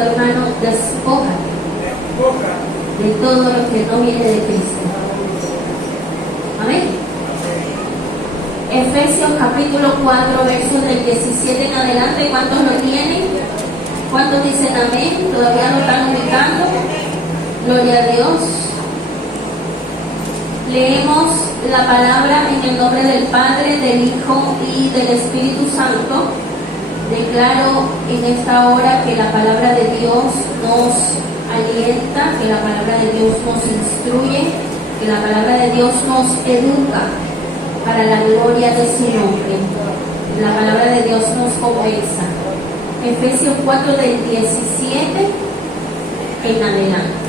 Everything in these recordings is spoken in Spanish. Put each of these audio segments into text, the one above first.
tu hermano, despójate de todo lo que no viene de Cristo. Amén. Efesios capítulo 4, versos del 17 en adelante. ¿Cuántos lo tienen? ¿Cuántos dicen amén? ¿Todavía lo están ubicando? Gloria a Dios. Leemos la palabra en el nombre del Padre, del Hijo y del Espíritu Santo. Declaro en esta hora que la palabra de Dios nos alienta, que la palabra de Dios nos instruye, que la palabra de Dios nos educa para la gloria de su nombre. La palabra de Dios nos conversa. Efesios 4 del 17 en adelante.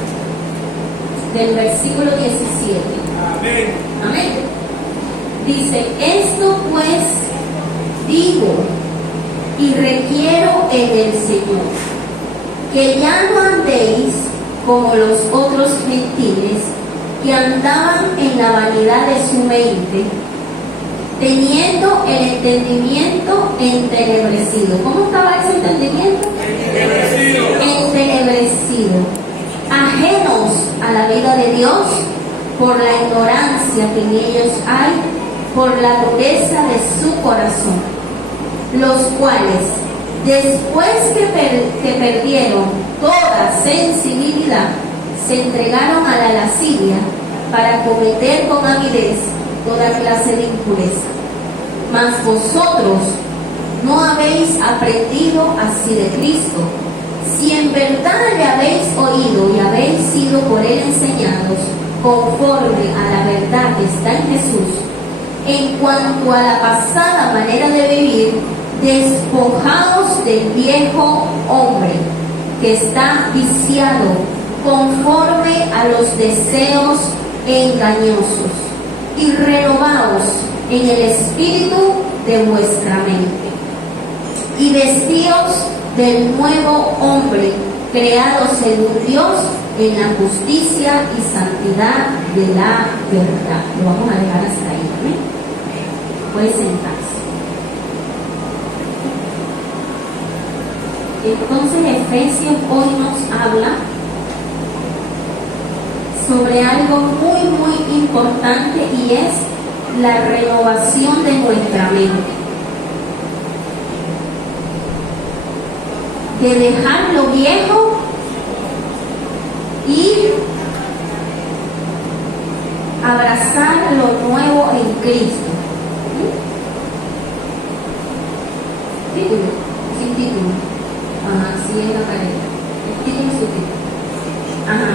Del versículo 17. Amén. Amén. Dice, esto pues digo y requiero en el Señor, que ya no andéis como los otros gentiles que andaban en la vanidad de su mente, teniendo el entendimiento entenebrecido. ¿Cómo estaba ese entendimiento? Entenebrecido. Ajenos a la vida de Dios por la ignorancia que en ellos hay, por la dureza de su corazón, los cuales, después que perdieron toda sensibilidad, se entregaron a la lascivia para cometer con avidez toda clase de impureza. Mas vosotros no habéis aprendido así de Cristo, si en verdad le habéis oído y habéis sido por él enseñados conforme a la verdad que está en Jesús, en cuanto a la pasada manera de vivir, despojaos del viejo hombre que está viciado conforme a los deseos engañosos, y renovaos en el espíritu de vuestra mente, y vestíos del nuevo hombre, creado según Dios en la justicia y santidad de la verdad. Lo vamos a dejar hasta ahí, ¿amén? Puede sentarse. Entonces Efesios hoy nos habla sobre algo muy muy importante, y es la renovación de nuestra mente, de dejar lo viejo y abrazar lo nuevo en Cristo. Título, sin título. Ajá, sí, en la pared. El título y su título. Ajá.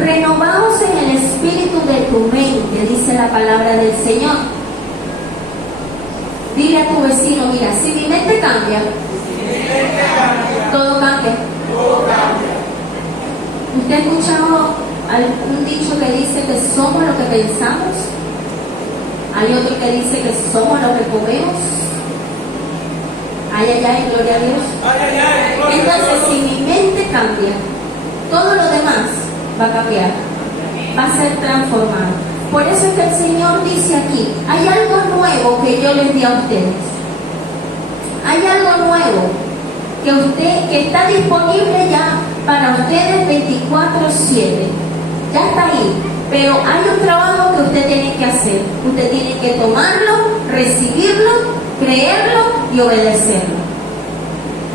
Renovaos en el espíritu de tu mente, dice la palabra del Señor. Dile a tu vecino, mira, si mi mente cambia, todo cambia. ¿Usted ha escuchado algún dicho que dice que somos lo que pensamos? Hay otro que dice que somos lo que comemos. Ay, ay, ay, gloria a Dios. Entonces, si mi mente cambia, todo lo demás va a cambiar, va a ser transformado. Por eso es que el Señor dice aquí, hay algo nuevo que yo les di a ustedes. Hay algo nuevo que está disponible ya para ustedes 24/7. Ya está ahí, pero hay un trabajo que usted tiene que hacer. Usted tiene que tomarlo, recibirlo, creerlo y obedecerlo.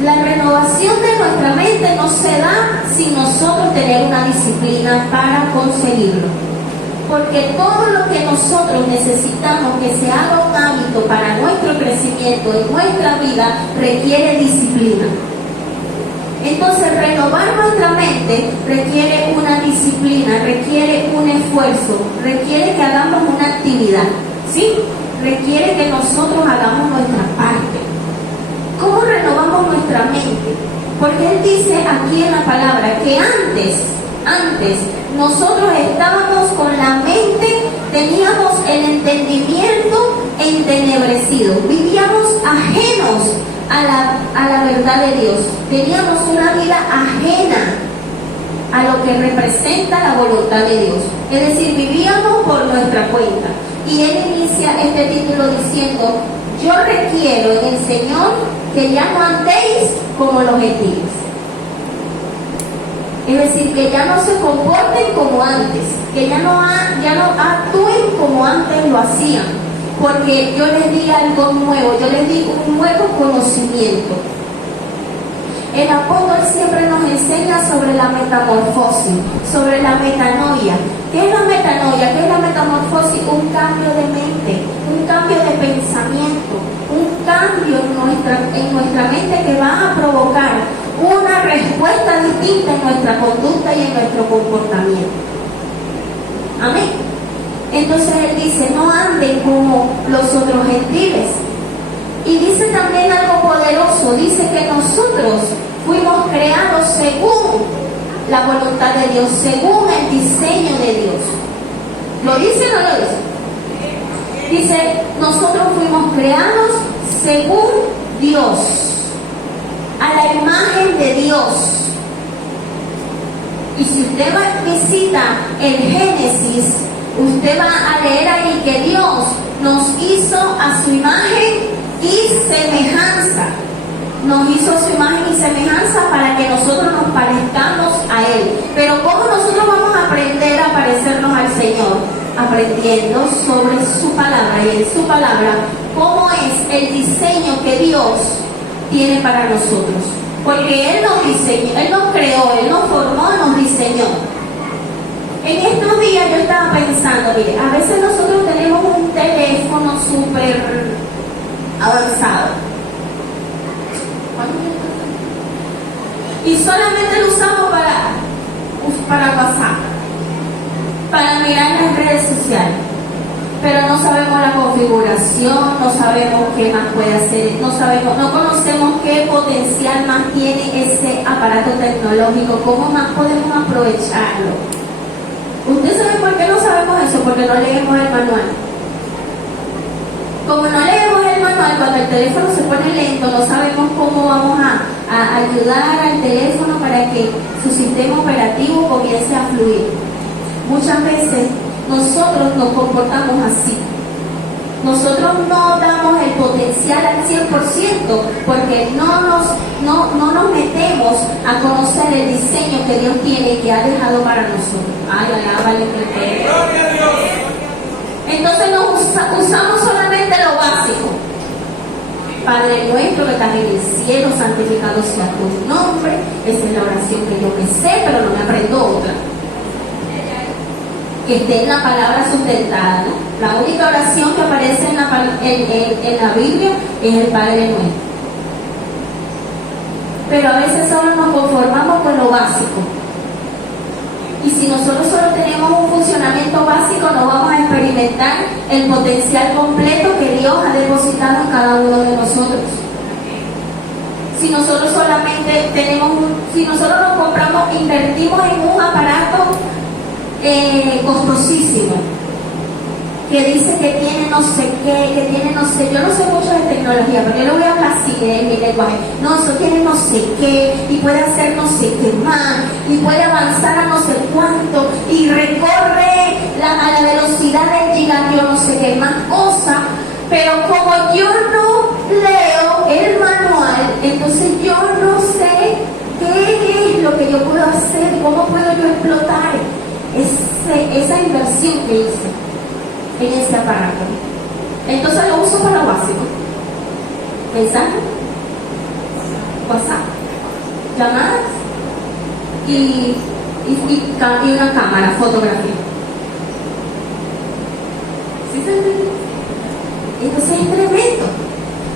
La renovación de nuestra mente no se da sin nosotros tener una disciplina para conseguirlo. Porque todo lo que nosotros necesitamos que se haga un hábito para nuestro crecimiento en nuestra vida requiere disciplina. Entonces, renovar nuestra mente requiere una disciplina, requiere un esfuerzo, requiere que hagamos una actividad, ¿sí? Requiere que nosotros hagamos nuestra parte. ¿Cómo renovamos nuestra mente? Porque Él dice aquí en la palabra que antes nosotros estábamos con la mente, teníamos el entendimiento entenebrecido, vivíamos ajenos a la verdad de Dios, teníamos una vida ajena a lo que representa la voluntad de Dios, es decir, vivíamos por nuestra cuenta. Y Él inicia este título diciendo: yo requiero en el Señor que ya no andéis como los gentiles. Es decir, que ya no se comporten como antes, que ya no actúen como antes lo hacían, porque yo les di algo nuevo, yo les di un nuevo conocimiento. El apóstol siempre nos enseña sobre la metamorfosis, sobre la metanoia. ¿Qué es la metanoia? ¿Qué es la metamorfosis? Un cambio de mente, un cambio de pensamiento, un cambio en nuestra mente que va a provocar una respuesta distinta en nuestra conducta y en nuestro comportamiento. Amén. Entonces él dice, no anden como los otros gentiles. Y dice también algo poderoso, dice que nosotros fuimos creados según la voluntad de Dios, según el diseño de Dios. ¿Lo dice o no lo dice? Dice, nosotros fuimos creados según Dios, a la imagen de Dios. Y si usted visita el Génesis, usted va a leer ahí que Dios nos hizo a su imagen y semejanza. Nos hizo su imagen y semejanza para que nosotros nos parezcamos a Él. Pero ¿cómo nosotros vamos a aprender a parecernos al Señor? Aprendiendo sobre su palabra, y en su palabra cómo es el diseño que Dios tiene para nosotros. Porque Él nos diseñó, Él nos creó, Él nos formó, nos diseñó. En estos días yo estaba pensando, mire, a veces nosotros tenemos un teléfono súper avanzado y solamente lo usamos para WhatsApp, para mirar las redes sociales, pero no sabemos la configuración, no sabemos qué más puede hacer, no conocemos qué potencial más tiene ese aparato tecnológico, cómo más podemos aprovecharlo. ¿Usted sabe por qué no sabemos eso? Porque no leemos el manual. Como no leemos el manual, cuando el teléfono se pone lento, no sabemos cómo vamos a ayudar al teléfono para que su sistema operativo comience a fluir. Muchas veces nosotros nos comportamos así. Nosotros no damos el potencial al 100% porque no nos metemos a conocer el diseño que Dios tiene y que ha dejado para nosotros. Ay, alábale que gloria a Dios. Entonces usamos solamente lo básico. Padre nuestro que estás en el cielo, santificado sea tu nombre. Esa es la oración que yo me sé, pero no me aprendo otra. Que esté en la palabra sustentada, ¿no? La única oración que aparece en la Biblia es el Padre nuestro. Pero a veces solo nos conformamos con lo básico. Y si nosotros solo tenemos un funcionamiento básico, no vamos a experimentar el potencial completo que Dios ha depositado en cada uno de nosotros. Si nosotros solamente si nosotros nos compramos, invertimos en un aparato costosísimo, que dice que tiene no sé qué, que tiene no sé, yo no sé mucho de tecnología, pero yo lo voy a hablar así en mi lenguaje. No, eso tiene no sé qué, y puede hacer no sé qué más, y puede avanzar a no sé cuánto, y recorre a la velocidad del gigante, yo no sé qué más cosa, pero como yo no leo el manual, entonces yo no sé qué es lo que yo puedo hacer, cómo puedo yo explotar esa inversión que hice en ese aparato. Entonces lo uso para lo básico: mensaje, WhatsApp, llamadas y una cámara, fotografía. ¿Sí se entiende? Entonces es tremendo,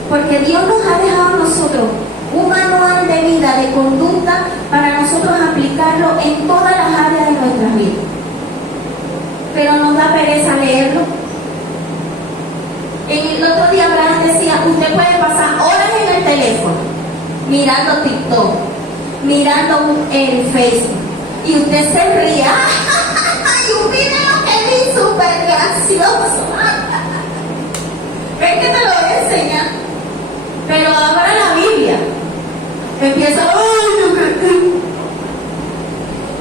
porque Dios nos ha dejado a nosotros un manual de vida, de conducta, para nosotros aplicarlo en todas las áreas de nuestras vidas. Pero nos da pereza leerlo. En el otro día Abraham decía, usted puede pasar horas en el teléfono, mirando TikTok, mirando el Facebook, y usted se ríe. ¡Ay, mire lo que vi! ¡Súper gracioso! ¿Ven que te lo voy a enseñar? Pero abra la Biblia. Empieza,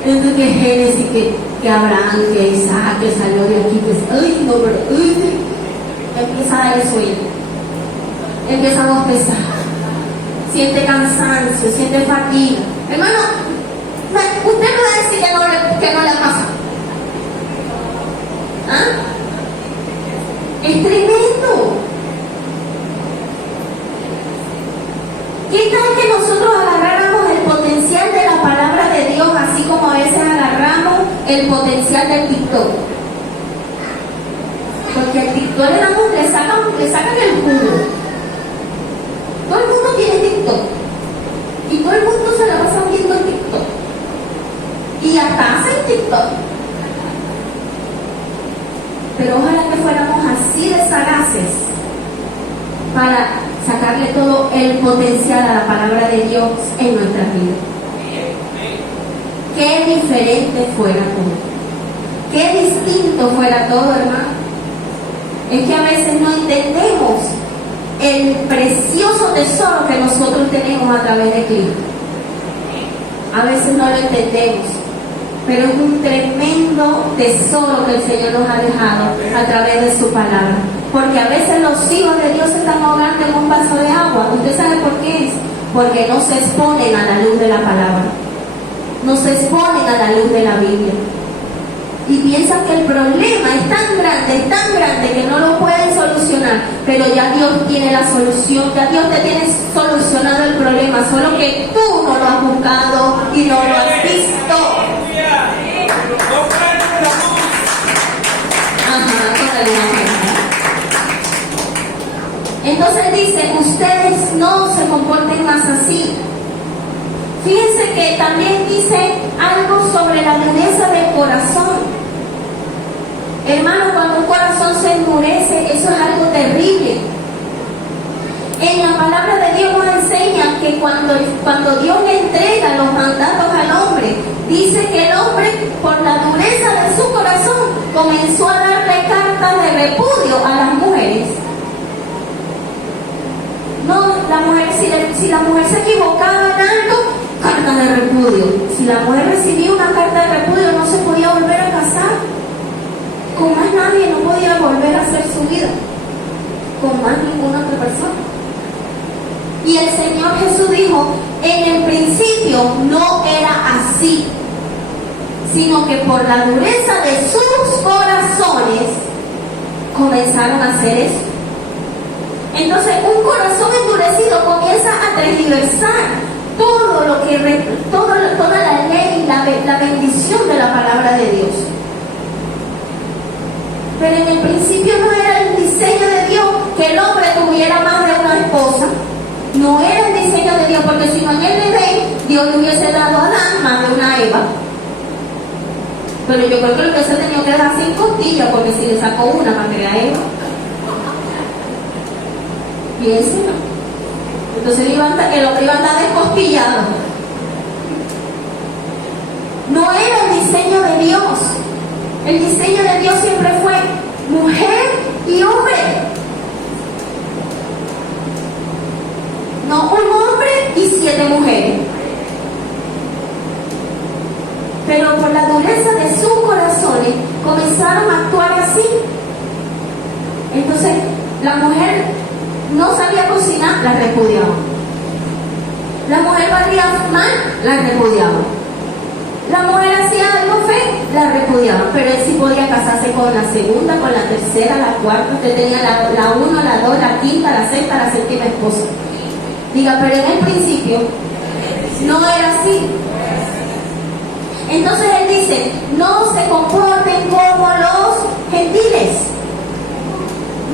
entonces que Génesis, que Abraham, que Isaac, que salió de aquí, empieza a darle sueño, empieza a bostezar, siente cansancio, siente fatiga. Hermano, Usted puede decir que no le ha pasado. ¿Ah? Es tremendo. ¿Qué tal que nosotros agarráramos el potencial de la palabra de Dios, así como a veces agarramos el potencial del TikTok? Porque al TikTok le sacan el jugo. Todo el mundo tiene TikTok. Y todo el mundo se la pasa viendo el TikTok. Y hasta hacen TikTok. Pero ojalá que fuéramos así de sagaces para sacarle todo el potencial a la palabra de Dios en nuestra vida. Qué diferente fuera todo. Qué distinto fuera todo, hermano. Es que a veces no entendemos el precioso tesoro que nosotros tenemos a través de Cristo. A veces no lo entendemos, pero es un tremendo tesoro que el Señor nos ha dejado a través de su palabra. Porque a veces los hijos de Dios se están ahogando en un vaso de agua. ¿Usted sabe por qué es? Porque no se exponen a la luz de la palabra. No se exponen a la luz de la Biblia. Y piensan que el problema es tan grande que no lo pueden solucionar. Pero ya Dios tiene la solución, ya Dios te tiene solucionado el problema, solo que tú no lo has buscado y no lo has visto. Entonces dice, ustedes no se comporten más así. Fíjense que también dice algo sobre la dureza del corazón. Hermano, cuando un corazón se endurece, eso es algo terrible. En la palabra de Dios nos enseña que cuando Dios le entrega los mandatos al hombre, dice que el hombre, por la dureza de su corazón, comenzó a darle cartas de repudio a las mujeres. No, la mujer, si la mujer se equivocaba en algo, carta de repudio. Si la mujer recibía una carta de repudio, no se podía volver a casar. Con más nadie no podía volver a hacer su vida. Con más ninguna otra persona. Y el Señor Jesús dijo, en el principio no era así, sino que por la dureza de sus corazones comenzaron a hacer eso. Entonces un corazón endurecido comienza a tergiversar toda la ley, la bendición de la palabra de Dios. Pero en el principio no era el diseño de Dios que el hombre tuviera más de una esposa. No era el diseño de Dios, porque si no en el Edén, Dios le hubiese dado a Adán más de una Eva. Pero yo creo que lo hubiese tenido que dar sin costillas, porque si le sacó una para crear a Eva. Piénselo. Entonces el hombre iba a andar descostillado. No era el diseño de Dios. El diseño de Dios siempre fue mujer y hombre. No un hombre y 7 mujeres. Pero por la dureza de sus corazones comenzaron a actuar así. Entonces la mujer no sabía cocinar, la repudiaba. La mujer barría mal, la repudiaba. La mujer hacía algo feo, la repudiaba. Pero él sí podía casarse con la segunda, con la tercera, la cuarta. Usted tenía la 1, la 2, la quinta, la sexta, la séptima esposa. Diga, pero en el principio no era así. Entonces él dice, no se comporten como los gentiles.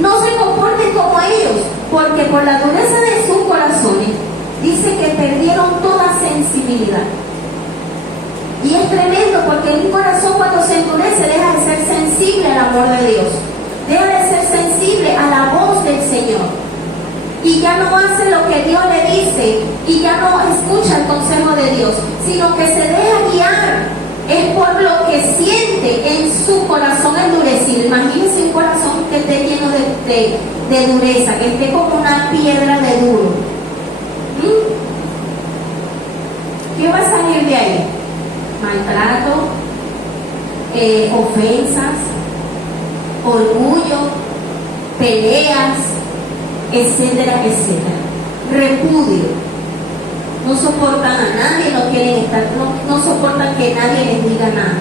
No se comporten como ellos, porque por la dureza de sus corazones, dice que perdieron toda sensibilidad. Y es tremendo, porque un corazón cuando se endurece deja de ser sensible al amor de Dios. Deja de ser sensible a la voz del Señor. Y ya no hace lo que Dios le dice, y ya no escucha el consejo de Dios, sino que se deja guiar. Es por lo que siente en su corazón endurecido. Imagínense un corazón que esté lleno de dureza, que esté como una piedra de duro. ¿Qué va a salir de ahí? Maltrato, ofensas, orgullo, peleas, etcétera, etcétera. Repudio. no soportan a nadie, no quieren estar, no soportan que nadie les diga nada.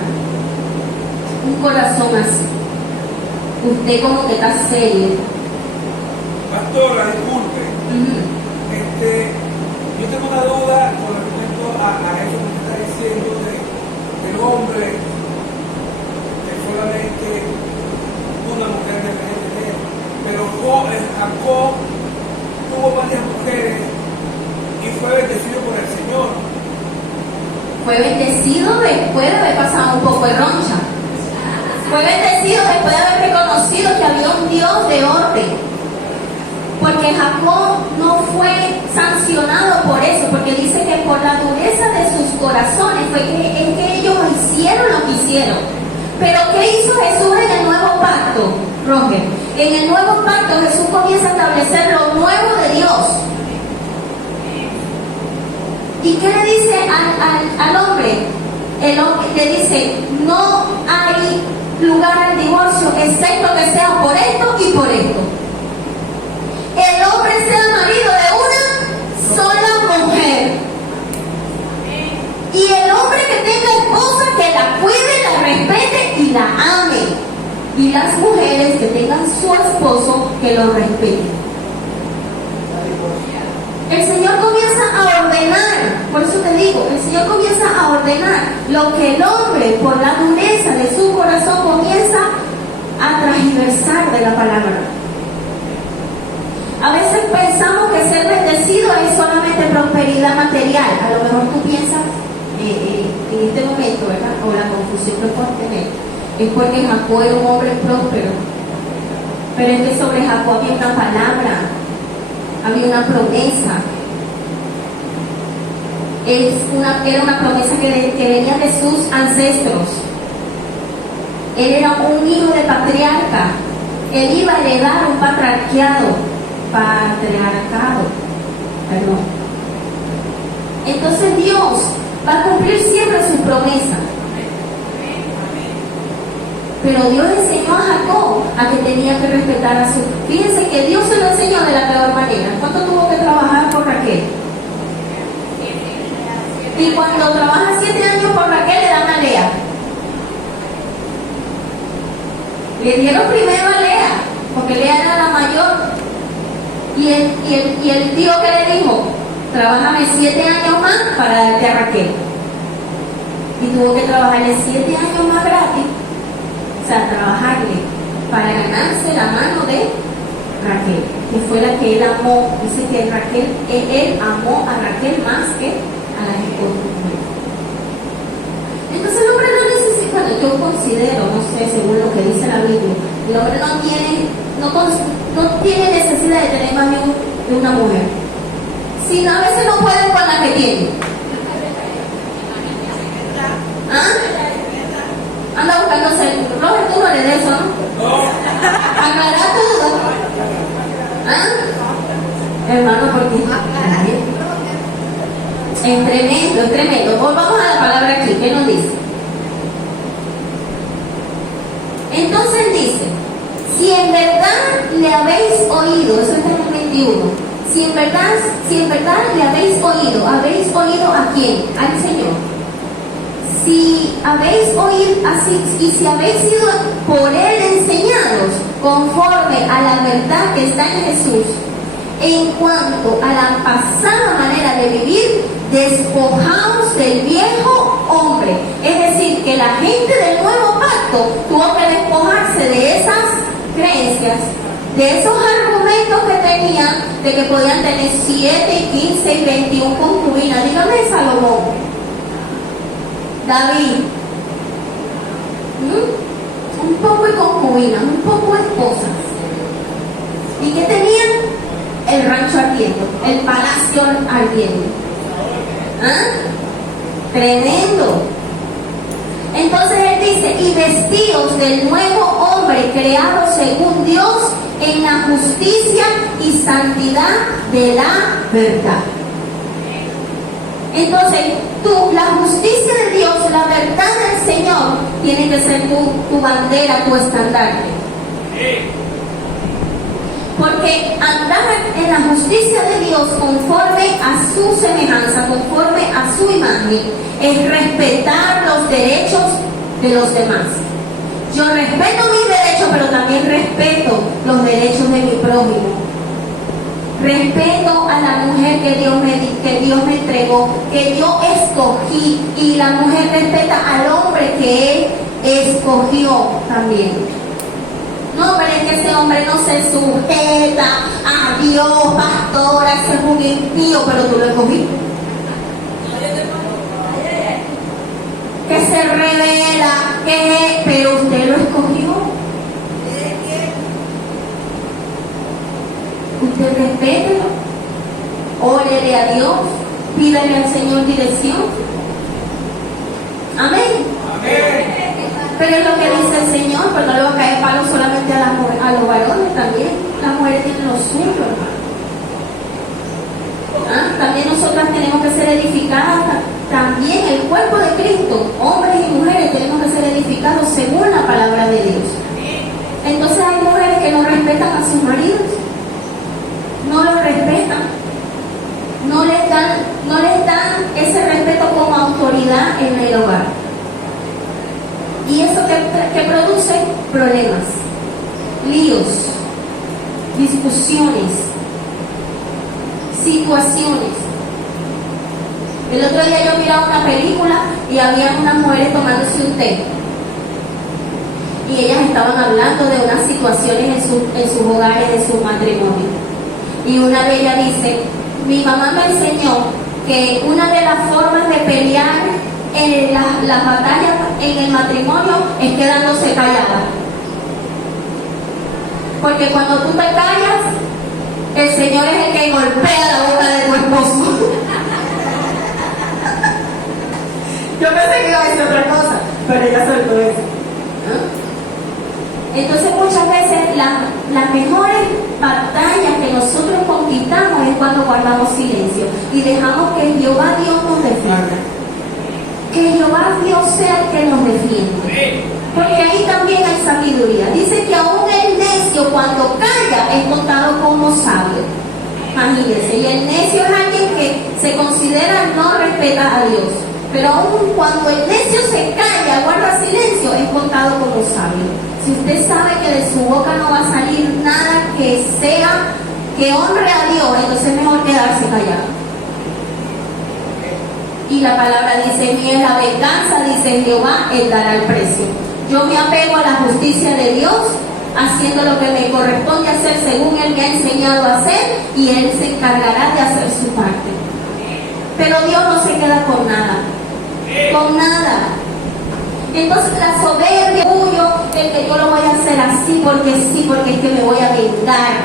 Un corazón así. Usted como que está serio. Pastora, disculpe. Yo tengo una duda con respecto a eso que usted está diciendo del hombre que solamente una mujer debe tener. Pero Jacob tuvo varias mujeres y fue bendecido por el Señor. Fue bendecido después de haber pasado un poco de roncha. Fue bendecido después de haber reconocido que había un Dios de orden. Porque Jacob no fue sancionado por eso, porque dice que por la dureza de sus corazones fue que ellos hicieron lo que hicieron. Pero ¿qué hizo Jesús en el nuevo pacto, Roger? En el nuevo pacto Jesús comienza a establecer lo nuevo de Dios. ¿Y qué le dice al hombre? El hombre le dice, no hay lugar al divorcio, excepto que sea por esto y por esto. El hombre sea marido de una sola mujer. Y el hombre que tenga esposa, que la cuide, la respete y la ame. Y las mujeres que tengan su esposo, que lo respeten. El Señor comienza a ordenar, por eso te digo, el Señor comienza a ordenar lo que el hombre, por la dureza de su corazón, comienza a transversar de la palabra. A veces pensamos que ser bendecido es solamente prosperidad material. A lo mejor tú piensas en este momento, ¿verdad? O la confusión que puedes tener es porque Jacob era un hombre próspero. Pero es que sobre Jacob había una palabra, había una promesa. Era una promesa que venía de sus ancestros. Él era un hijo de patriarca. Él iba a heredar un patriarcado. Perdón. Entonces Dios va a cumplir siempre su promesa. Pero Dios enseñó a Jacob a que tenía que respetar a su... Fíjense que Dios se lo enseñó de la peor manera. ¿Cuánto tuvo que trabajar por Raquel? Y cuando trabaja 7 años por Raquel, le dan a Lea. Le dieron primero a Lea, porque Lea era la mayor. Y el tío que le dijo, trabájame 7 años más para darte a Raquel. Y tuvo que trabajarle 7 años más gratis, o sea, trabajarle para ganarse la mano de Raquel, que fue la que él amó. Dice que él amó a Raquel más que a las esposas. Entonces el hombre no necesita, bueno, yo considero, no sé, según lo que dice la Biblia, el hombre no tiene necesidad de tener más de una mujer, sino a veces no pueden con la que tiene. ¿Ah? Anda buscándose el Roger, tú no eres de eso, ¿no? Aclarar todo. ¿Ah? Hermano, porque es tremendo, es tremendo. Volvamos a la palabra aquí, ¿qué nos dice? Entonces dice, si en verdad le habéis oído, eso está en el 21, si en verdad le habéis oído ¿a quién? Al Señor. Si habéis oído así, y si habéis sido por Él enseñados conforme a la verdad que está en Jesús, en cuanto a la pasada manera de vivir, despojaos del viejo hombre. Es decir, que la gente del nuevo pacto tuvo que despojarse de esas creencias, de esos argumentos que tenían de que podían tener 7, 15 y 21 concubinas. Dígame Salomón, David, un poco de concubinas, un poco de esposas. ¿Y qué tenían? El rancho ardiendo, el palacio ardiendo. Tremendo. Entonces él dice, y vestíos del nuevo hombre creado según Dios en la justicia y santidad de la verdad. Entonces, la justicia de Dios, la verdad del Señor, tiene que ser tu bandera, tu estandarte. Porque andar en la justicia de Dios conforme a su semejanza, conforme a su imagen, es respetar los derechos de los demás. Yo respeto mis derechos, pero también respeto los derechos de mi prójimo. Respeto a la mujer que Dios me entregó, que yo escogí, y la mujer respeta al hombre que él escogió también. No, pero es que ese hombre no se sujeta a Dios, pastora, ese es un impío, pero tú lo escogiste. Que se revela, pero usted lo escogió. Usted respételo, órele a Dios, pídale al Señor dirección. Amén. Amén. Pero es lo que dice el Señor, pues no le va a caer palo solamente a los varones, también las mujeres tienen lo suyo, hermano. También nosotras tenemos que ser edificadas, también el cuerpo de Cristo, hombres y mujeres, tenemos que ser edificados según la palabra de Dios. Entonces hay mujeres que no respetan a sus maridos, no los respetan, no les dan ese respeto como autoridad en el hogar. Y eso que produce problemas, líos, discusiones, situaciones. El otro día yo miraba una película y había unas mujeres tomándose un té. Y ellas estaban hablando de unas situaciones en sus hogares, de su matrimonio. Y una de ellas dice, mi mamá me enseñó que una de las formas de pelear en las batallas en el matrimonio es quedándose callada. Porque cuando tú te callas, el Señor es el que golpea la boca de tu esposo. Yo pensé que iba a decir otra cosa, pero ella soltó eso. Entonces muchas veces las mejores batallas que nosotros conquistamos es cuando guardamos silencio y dejamos que Jehová Dios nos defienda. Que Jehová Dios sea el que nos defiende. Porque ahí también hay sabiduría. Dice que aún el necio cuando calla es contado como sabio. Imagínense, y el necio es alguien que se considera no respeta a Dios. Pero aún cuando el necio se calla, guarda silencio, es contado como sabio. Si usted sabe que de su boca no va a salir nada que honre a Dios, entonces es mejor quedarse callado. Y la palabra dice, mía es la venganza, dice Jehová, él dará el precio. Yo me apego a la justicia de Dios, haciendo lo que me corresponde hacer según Él me ha enseñado a hacer, y Él se encargará de hacer su parte. Pero Dios no se queda con nada. Con nada. Entonces la soberbia, el orgullo, el que yo lo voy a hacer así, porque es que me voy a vengar.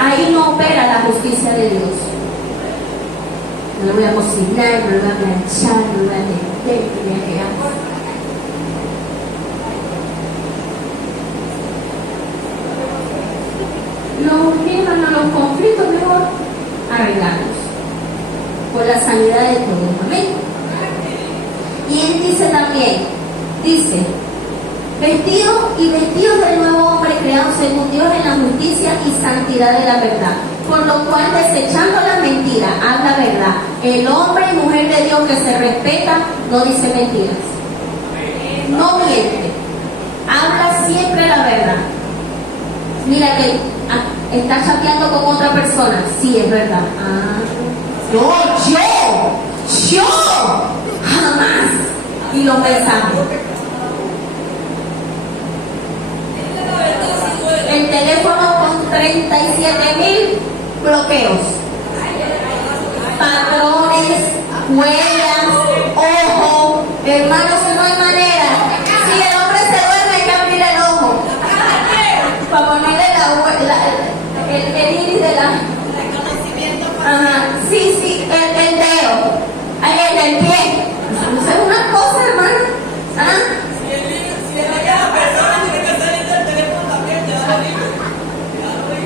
Ahí no opera la justicia de Dios. No lo voy a cocinar, no lo voy a planchar, no lo voy a tender, no lo voy a quedar. Los conflictos mejor arreglarlos por la sanidad de todos. Amén. Y él dice también, vestidos del nuevo hombre creado según Dios en la justicia y santidad de la verdad. Por lo cual, desechando la mentira, habla verdad. El hombre y mujer de Dios que se respeta no dice mentiras, no miente, habla siempre la verdad. Mira que está chateando con otra persona, sí, es verdad. Yo jamás. Y los mensajes, el teléfono con 37,000 bloqueos, patrones, huellas, ojo, hermanos, si no hay manera. Si el hombre se duerme, hay que abrir el ojo para ponerle el iris de la. Sí, el dedo, el pie. Eso es una cosa, hermano.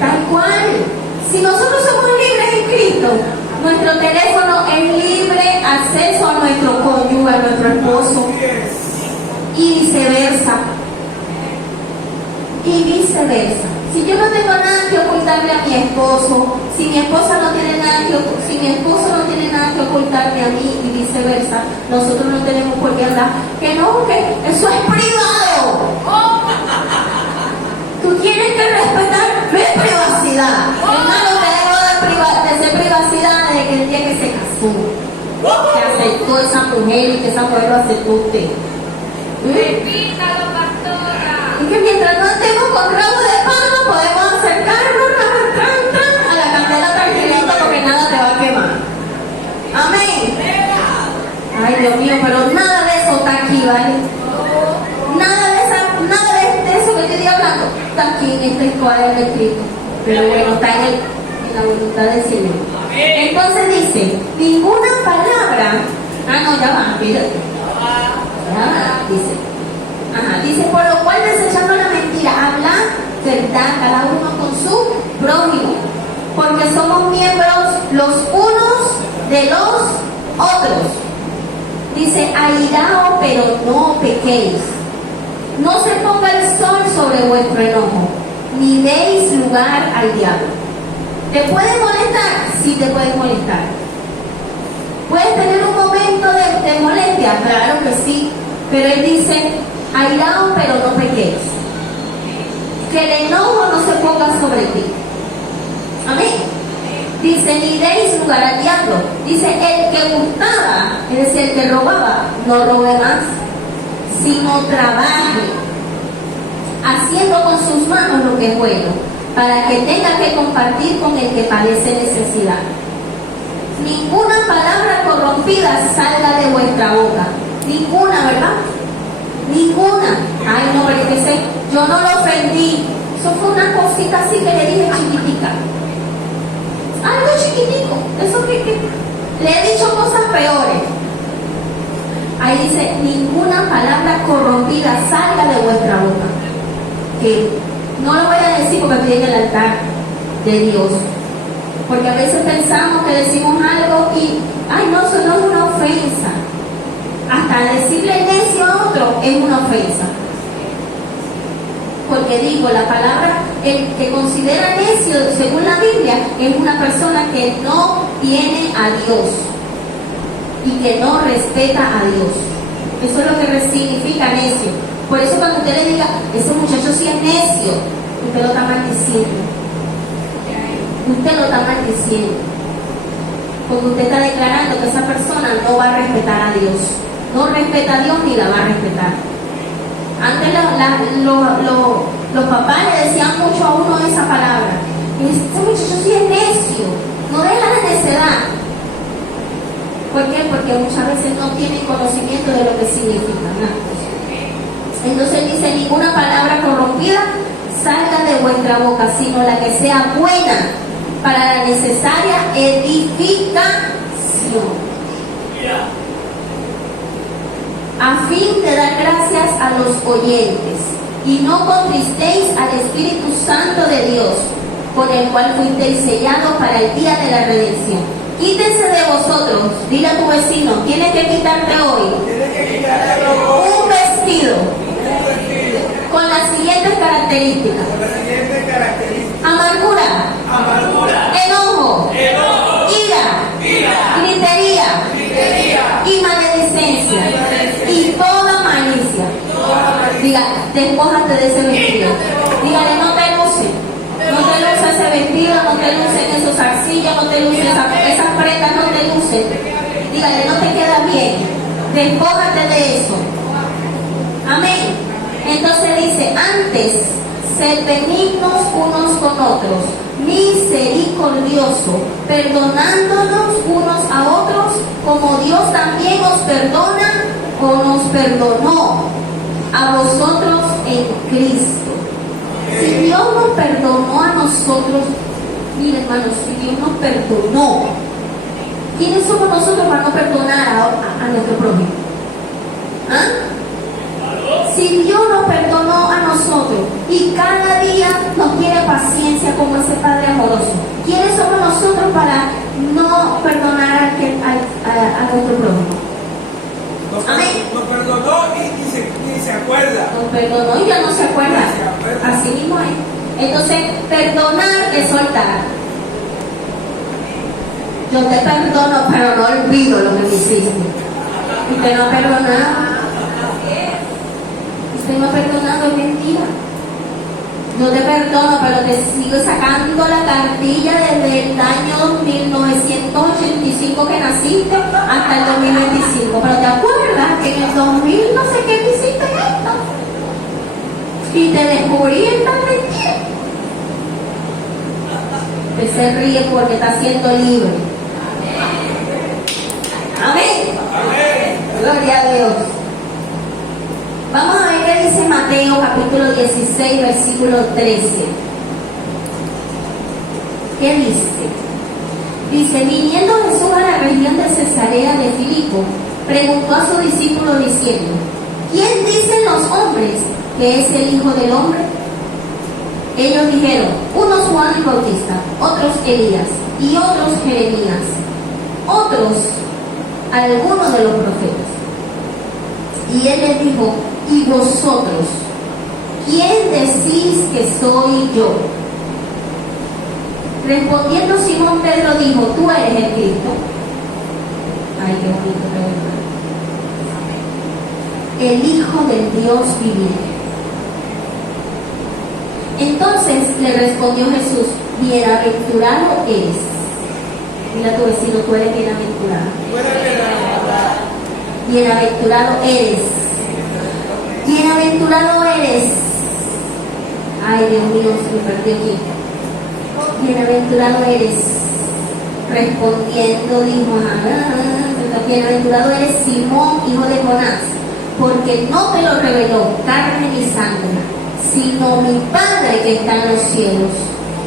Tal cual. Si nosotros somos libres en Cristo, nuestro teléfono es libre acceso a nuestro cónyuge, a nuestro esposo, y viceversa. Si yo no tengo nada que ocultarle a mi esposo, si mi esposa no tiene nada que si mi esposo no tiene nada que ocultarme a mí y viceversa, nosotros no tenemos por qué hablar. Que no, que eso es privado. Tú tienes que respetar mi privacidad. Hermano, te debo de ser privacidad desde que el día que se casó, que aceptó esa mujer y que esa mujer lo aceptó usted. Repítalo, pastora. Y que mientras no estemos con rabo de palo, podemos acercarnos a la candela tranquilito porque nada te va a quemar. Amén. Ay, Dios mío, pero nada de eso está aquí, ¿vale? Nada de eso que te estoy hablando está aquí en este cuaderno escrito. Pero bueno, está en la voluntad del Señor. Entonces dice, ninguna palabra. No, ya va, fíjate. Dice, por lo cual desechando la mentira, habla verdad cada uno con su prójimo, porque somos miembros los unos de los otros. Dice, airaos, pero no pequéis. No se ponga el sol sobre vuestro enojo, ni deis lugar al diablo. ¿Te puede molestar? Sí, te puede molestar. ¿Puedes tener un momento de molestia? Claro que sí. Pero él dice, airaos, pero no pequéis. Que el enojo no se ponga sobre ti. Amén. Dice, ni deis lugar al diablo. Dice, el que hurtaba, es decir, el que robaba, no robe más, sino trabaje, haciendo con sus manos lo que es bueno, para que tenga que compartir con el que padece necesidad. Ninguna palabra corrompida salga de vuestra boca. Ninguna, ¿verdad? Ninguna. Ay, no, pero que sé, yo no lo ofendí. Eso fue una cosita así que le dije chiquitica. Algo chiquitico. Eso que le he dicho cosas peores. Ahí dice, ninguna palabra corrompida salga de vuestra boca. Que no lo voy a decir porque estoy en el altar de Dios. Porque a veces pensamos que decimos algo y, ay, no, eso no es una ofensa. Hasta decirle necio a otro es una ofensa. Porque digo, la palabra, el que considera necio, según la Biblia, es una persona que no tiene a Dios y que no respeta a Dios. Eso es lo que significa necio. Por eso cuando usted le diga, ese muchacho sí es necio, usted lo está maldiciendo. Usted lo está maldiciendo. Porque usted está declarando que esa persona no va a respetar a Dios. No respeta a Dios ni la va a respetar. Antes los papás le decían mucho a uno esa palabra. Este muchacho sí es necio. No deja la necedad. ¿Por qué? Porque muchas veces no tienen conocimiento de lo que significa, ¿no? Entonces dice, ninguna palabra corrompida salga de vuestra boca, sino la que sea buena para la necesaria edificación, a fin de dar gracias a los oyentes, y no contristéis al Espíritu Santo de Dios, con el cual fuisteis sellados para el día de la redención. Quítense de vosotros, dile a tu vecino, tienes que quitarte hoy un vestido con las siguientes características: amargura, enojo, ira, gritería y maledicencia y toda malicia. Diga, despójate de ese vestido. Dígale, no te luce ese vestido, no te lucen esos zarcillos, no te lucen esas prendas, no te lucen. Dígale, no te queda bien. Despójate de eso. Amén. Entonces dice, antes, sed benignos unos con otros, misericordioso, perdonándonos unos a otros, como Dios también os perdona o nos perdonó a vosotros en Cristo. Si Dios nos perdonó a nosotros, mire hermanos, si Dios nos perdonó, ¿quiénes somos nosotros para no perdonar a nuestro prójimo? Si Dios nos perdonó a nosotros y cada día nos tiene paciencia como ese Padre amoroso, ¿quiénes somos nosotros para no perdonar a nuestro prójimo? Amén. Nos perdonó y se acuerda. Nos perdonó y ya no se acuerda. Así mismo es. Entonces, perdonar es soltar. Yo te perdono, pero no olvido lo que me hiciste. Usted no ha perdonado. Usted no ha perdonado, es mentira. Yo te perdono, pero te sigo sacando la cartilla desde el año 1985 que naciste hasta el 2025. Pero te acuerdas que en el 2000 no sé qué me hiciste esto. Y te descubrí esta mentira. Usted se ríe porque está siendo libre. Amén. Gloria a Dios. Vamos a ver qué dice Mateo capítulo 16, versículo 13. ¿Qué dice? Dice, viniendo Jesús a la región de Cesarea de Filipo, preguntó a sus discípulos diciendo, ¿quién dicen los hombres que es el Hijo del Hombre? Ellos dijeron, unos Juan el Bautista, otros Elías, y otros Jeremías, otros algunos de los profetas. Y él les dijo, ¿y vosotros? ¿Quién decís que soy yo? Respondiendo Simón Pedro dijo, tú eres el Cristo. Ay, qué bonito pregunta. El Hijo del Dios viviente. Entonces le respondió Jesús, bienaventurado eres. Mira a tu vecino, tú eres bienaventurado. Bienaventurado eres. Bienaventurado eres. Ay, Dios mío, se me perdió aquí. Bienaventurado eres. Respondiendo dijo, bienaventurado eres Simón, hijo de Jonás, porque no te lo reveló carne ni sangre, sino mi Padre que está en los cielos.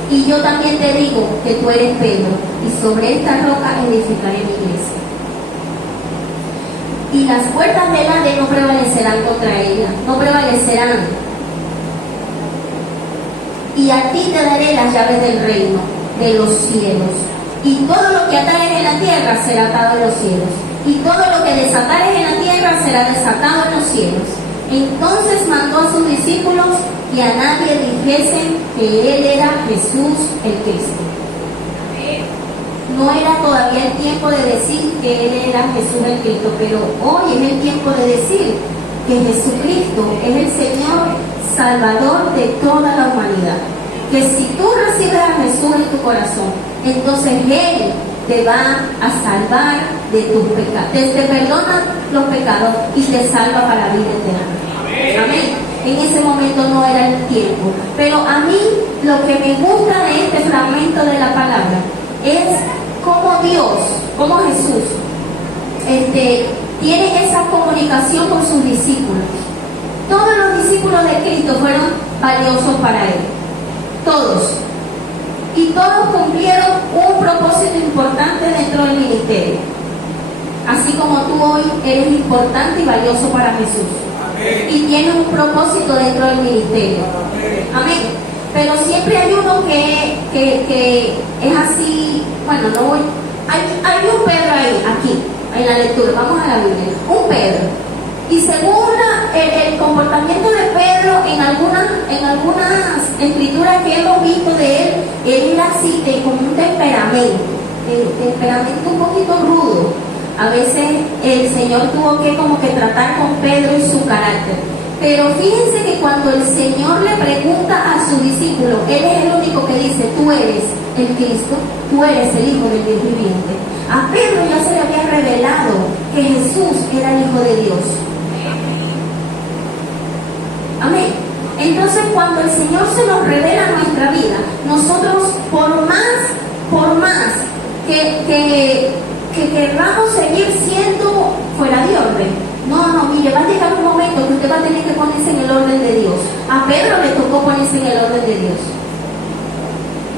Y yo también te digo que tú eres Pedro, y sobre esta roca edificaré mi iglesia. Y las puertas del Hades no prevalecerán contra ella, no prevalecerán. Y a ti te daré las llaves del reino de los cielos. Y todo lo que atares en la tierra será atado en los cielos. Y todo lo que desatares en la tierra será desatado en los cielos. Entonces mandó a sus discípulos que a nadie dijesen que él era Jesús el Cristo. No era todavía el tiempo de decir que él era Jesús el Cristo, pero hoy es el tiempo de decir que Jesucristo es el Señor Salvador de toda la humanidad. Que si tú recibes a Jesús en tu corazón, entonces Él te va a salvar de tus pecados, te perdona los pecados y te salva para la vida eterna. Amén. En ese momento no era el tiempo, pero a mí lo que me gusta de este fragmento de la palabra es cómo Dios, cómo Jesús tiene esa comunicación con sus discípulos. Todos los discípulos de Cristo fueron valiosos para Él, todos, y todos cumplieron un propósito importante dentro del ministerio, así como tú hoy eres importante y valioso para Jesús. Amén. Y tienes un propósito dentro del ministerio. Amén. Pero siempre hay uno que es así, bueno, no voy, hay un Pedro ahí, aquí, en la lectura, vamos a la Biblia, un Pedro. Y según el comportamiento de Pedro en algunas escrituras que hemos visto de él era así, con un temperamento un poquito rudo. A veces el Señor tuvo que como que tratar con Pedro y su carácter. Pero fíjense que cuando el Señor le pregunta a sus discípulos, Él es el único que dice, tú eres el Cristo, tú eres el Hijo del Dios viviente. A Pedro ya se le había revelado que Jesús era el Hijo de Dios. Amén. Entonces cuando el Señor se nos revela en nuestra vida, nosotros por más que querramos seguir siendo fuera de orden, no, mire, va a llegar un momento que usted va a tener que ponerse en el orden de Dios. A Pedro le tocó ponerse en el orden de Dios.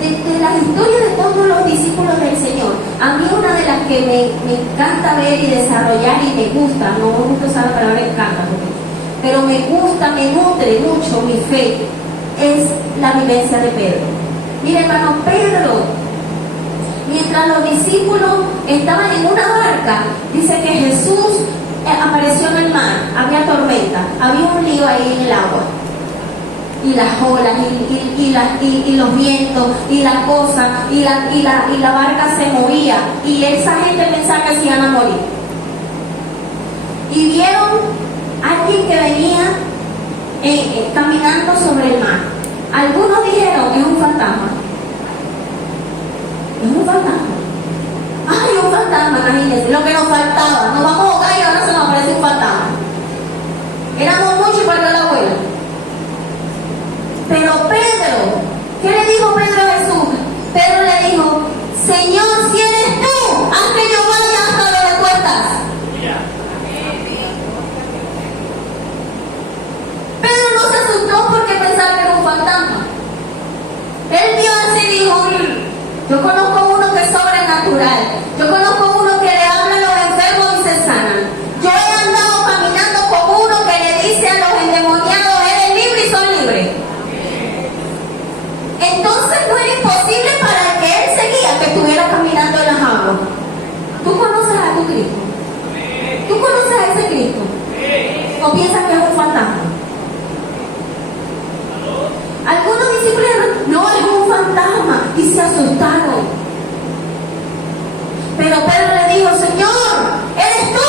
De las historias de todos los discípulos del Señor, a mí una de las que me encanta ver y desarrollar y me gusta, no me gusta usar la palabra encanta, pero me gusta, me nutre mucho mi fe, es la vivencia de Pedro. Mire, hermano, Pedro, mientras los discípulos estaban en una barca, dice que Jesús apareció en el mar, había tormenta, había un lío ahí en el agua. y las olas y los vientos y la cosa y la barca se movía y esa gente pensaba que se iban a morir. Y vieron a alguien que venía caminando sobre el mar. Algunos dijeron, es un fantasma. Es un fantasma. Ay, un fantasma, imagínense, lo que nos faltaba. Nos vamos a ahogar y ahora se nos aparece un fantasma. Éramos muchos para la abuela. Pero Pedro, ¿qué le dijo Pedro a Jesús? Pedro le dijo, Señor, si eres tú, haz que yo vaya hasta donde tú estás. Pedro no se asustó porque pensaba que era un fantasma. Él vio así y dijo, yo conozco uno que es sobrenatural. Yo conozco uno que le habla a los enfermos y se sanan. Yo he andado caminando con uno que le dice a los endemoniados, eres libre y son libres. Entonces no era imposible para el que él seguía que estuviera caminando en las aguas. ¿Tú conoces a tu Cristo? ¿Tú conoces a ese Cristo? ¿O piensas que es un fantasma? Algunos discípulos dijeron, no, es un fantasma, y se asustaron. Pero Pedro le dijo, Señor, ¿eres tú?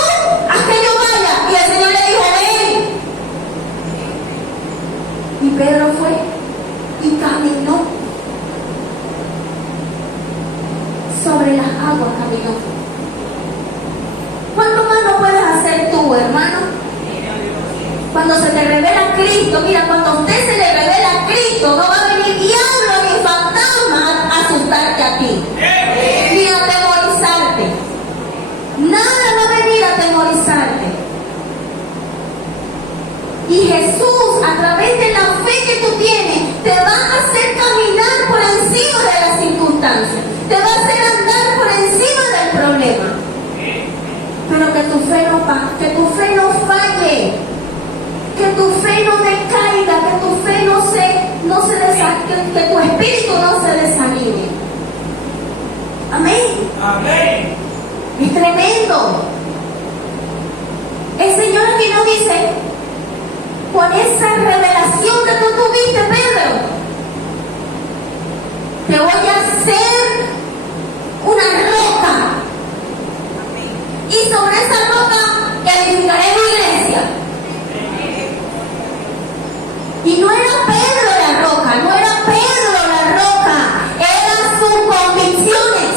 Haz que yo vaya. Y el Señor le dijo, ven. Y Pedro fue y caminó sobre las aguas, caminó. ¿Cuánto más no puedes hacer tú, hermano? Cuando se te revela Cristo, mira, cuando a usted se le revela Cristo, no va a venir diablo ni fantasma a asustarte a ti, ni a atemorizarte. Nada va a venir a atemorizarte. Y Jesús, a través de la fe que tú tienes, te va a hacer caminar por encima de las circunstancias, te va a hacer andar por encima del problema. Pero que tu fe no falle. Que tu fe no decaiga, que tu fe que tu espíritu no se desanime. Amén. Amén. Es tremendo. El Señor aquí nos dice, con esa revelación que tú tuviste, Pedro, te voy a hacer una roca. Y sobre esa roca edificaré mi iglesia. Y no era Pedro la roca, no era Pedro la roca, eran sus convicciones,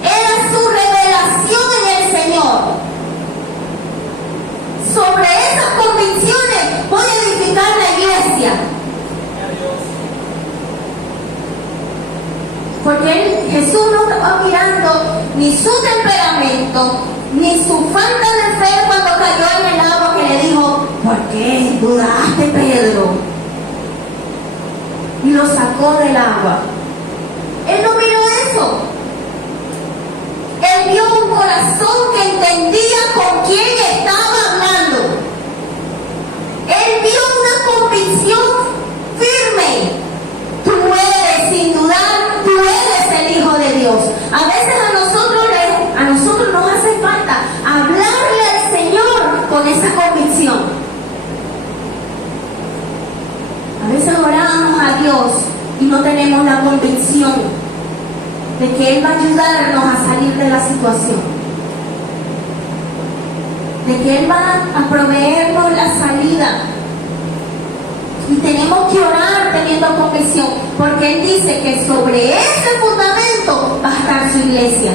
era su revelación en el Señor. Sobre esas convicciones voy a edificar la iglesia. Porque Jesús no estaba mirando ni su temperamento, ni su falta de fe cuando cayó en el agua, que le dijo, ¿por qué dudaste, Pedro? Y lo sacó del agua. Él no miró eso. Él vio un corazón que entendía con quién estaba hablando. Él vio una convicción firme. Tú eres, sin dudar, tú eres el Hijo de Dios. A veces a nosotros nos hace falta hablarle al Señor con esa convicción. A veces oramos a Dios y no tenemos la convicción de que Él va a ayudarnos a salir de la situación, de que Él va a proveernos la salida. Y tenemos que orar teniendo convicción, porque Él dice que sobre ese fundamento va a estar su iglesia.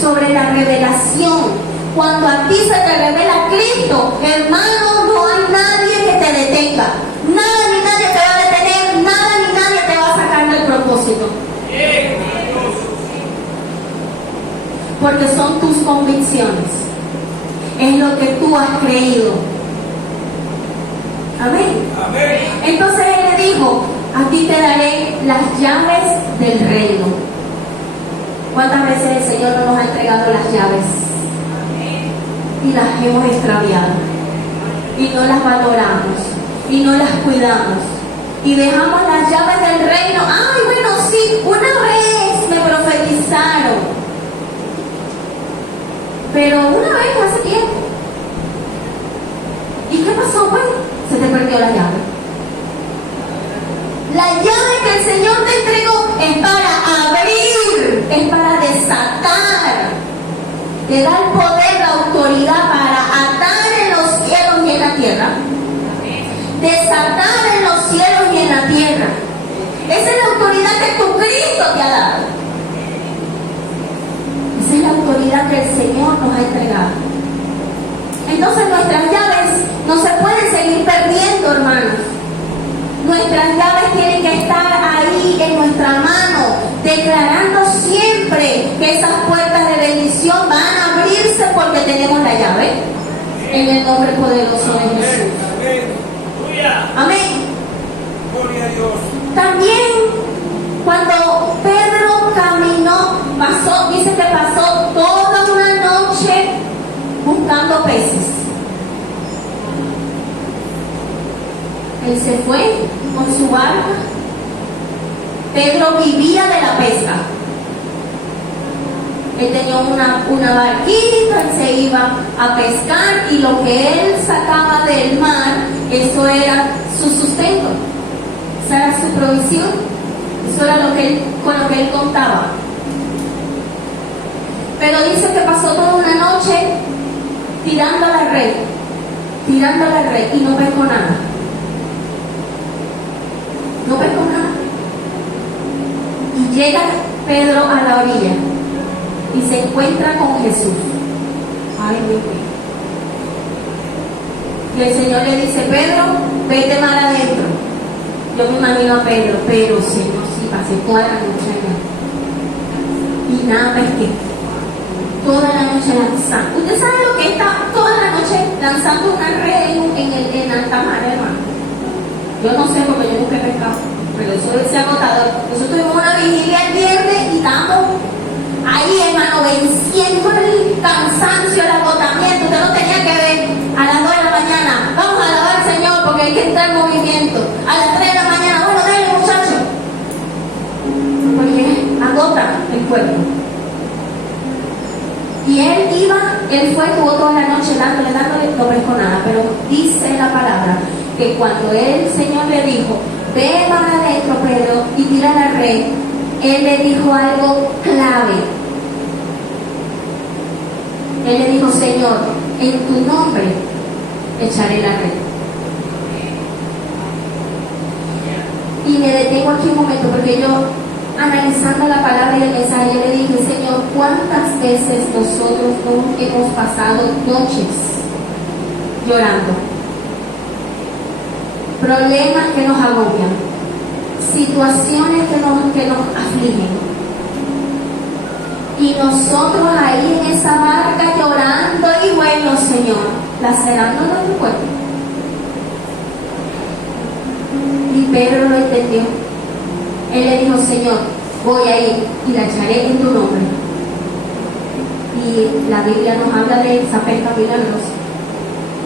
Sobre la revelación. Cuando a ti se te revela Cristo, hermano, no hay nadie que te detenga. Nada ni nadie te va a detener, nada ni nadie te va a sacar del propósito. Porque son tus convicciones. Es lo que tú has creído. Amén. Amén. Entonces Él le dijo, a ti te daré las llaves del reino. ¿Cuántas veces el Señor no nos ha entregado las llaves? Y las hemos extraviado. Y no las valoramos. Y no las cuidamos. Y dejamos las llaves del reino. Ay, bueno, sí, una vez me profetizaron. Pero una vez hace tiempo. te da el poder, la autoridad para atar en los cielos y en la tierra, desatar en los cielos y en la tierra. Esa es la autoridad que tu Cristo te ha dado. Esa es la autoridad que el Señor nos ha entregado. Entonces nuestras llaves no se pueden seguir perdiendo, hermanos. Nuestras llaves tienen que estar ahí en nuestra mano, declarando siempre que esas puertas de bendición van a abrirse porque tenemos la llave. En el nombre poderoso de Jesús. Amén. Gloria a Dios. También cuando Pedro caminó, dice que pasó toda una noche buscando peces. Él se fue con su barca. Pedro vivía de la pesca. Él tenía una barquita, él se iba a pescar y lo que él sacaba del mar, eso era su sustento, esa era su provisión, eso era con lo que él contaba. Pero dice que pasó toda una noche tirando la red y no pescó nada. No pescó nada. Y llega Pedro a la orilla y se encuentra con Jesús. Ay, Dios mío. Y el Señor le dice: Pedro, vete mar adentro. Yo me imagino a Pedro: pero Señor, sí, pasé toda la noche allá y nada pesqué. Toda la noche lanzando. ¿Usted sabe lo que está toda la noche lanzando una red en alta mar, hermano? Yo no sé porque yo nunca he pescado, pero eso es agotador. Nosotros tuvimos una vigilia el viernes y estábamos ahí, hermano, venciendo el cansancio, el agotamiento. Usted no tenía que ver a las 2 de la mañana. Vamos a alabar al Señor porque hay que entrar en movimiento. A las 3 de la mañana, bueno, dale, muchachos. Porque agota el cuerpo. Y él fue, estuvo toda la noche dándole, no pescó nada. Pero dice la palabra que cuando el Señor le dijo: ve para adentro, Pedro, y tira la red, él le dijo algo clave. Él le dijo: Señor, en tu nombre echaré la red. Y me detengo aquí un momento porque yo, analizando la palabra y el mensaje, yo le dije: Señor, ¿cuántas veces nosotros no hemos pasado noches llorando? Problemas que nos agobian, situaciones que nos afligen, y nosotros ahí en esa barca llorando y bueno, Señor, lacerando nuestro cuerpo. Y Pedro lo entendió. Él le dijo: Señor, voy a ir y la echaré en tu nombre. Y la Biblia nos habla de esa pesca milagrosa.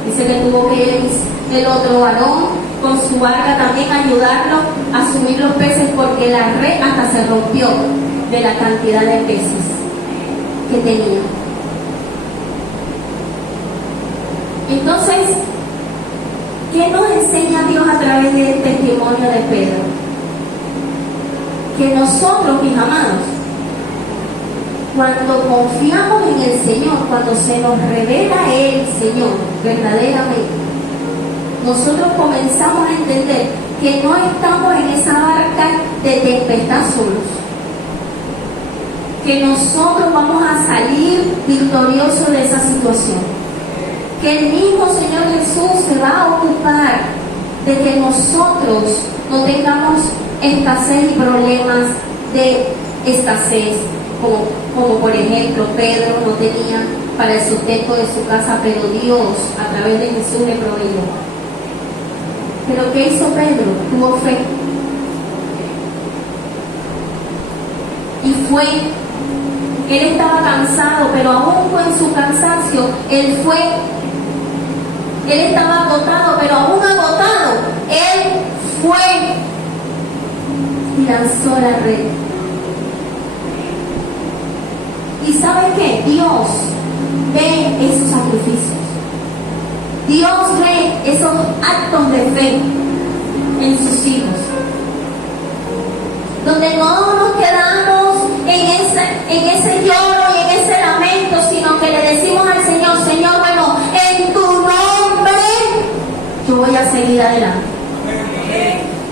Dice que tuvo que ir el otro varón con su barca también a ayudarlo a subir los peces, porque la red hasta se rompió de la cantidad de peces que tenía. Entonces, ¿qué nos enseña Dios a través del testimonio de Pedro? Que nosotros, mis amados, cuando confiamos en el Señor, cuando se nos revela el Señor verdaderamente, nosotros comenzamos a entender que no estamos en esa barca de tempestad solos, que nosotros vamos a salir victoriosos de esa situación, que el mismo Señor Jesús se va a ocupar de que nosotros no tengamos escasez y problemas de escasez, como por ejemplo Pedro no tenía para el sustento de su casa, pero Dios a través de Jesús le proveyó. Pero ¿qué hizo Pedro? Tuvo fe. Y fue. Él estaba cansado, pero aún con su cansancio, él fue. Él estaba agotado, pero aún agotado, él fue y lanzó la red. ¿Y sabe qué? Dios ve esos sacrificios. Dios ve esos actos de fe en sus hijos, donde no nos quedamos en ese lloro y en ese lamento, sino que le seguir adelante.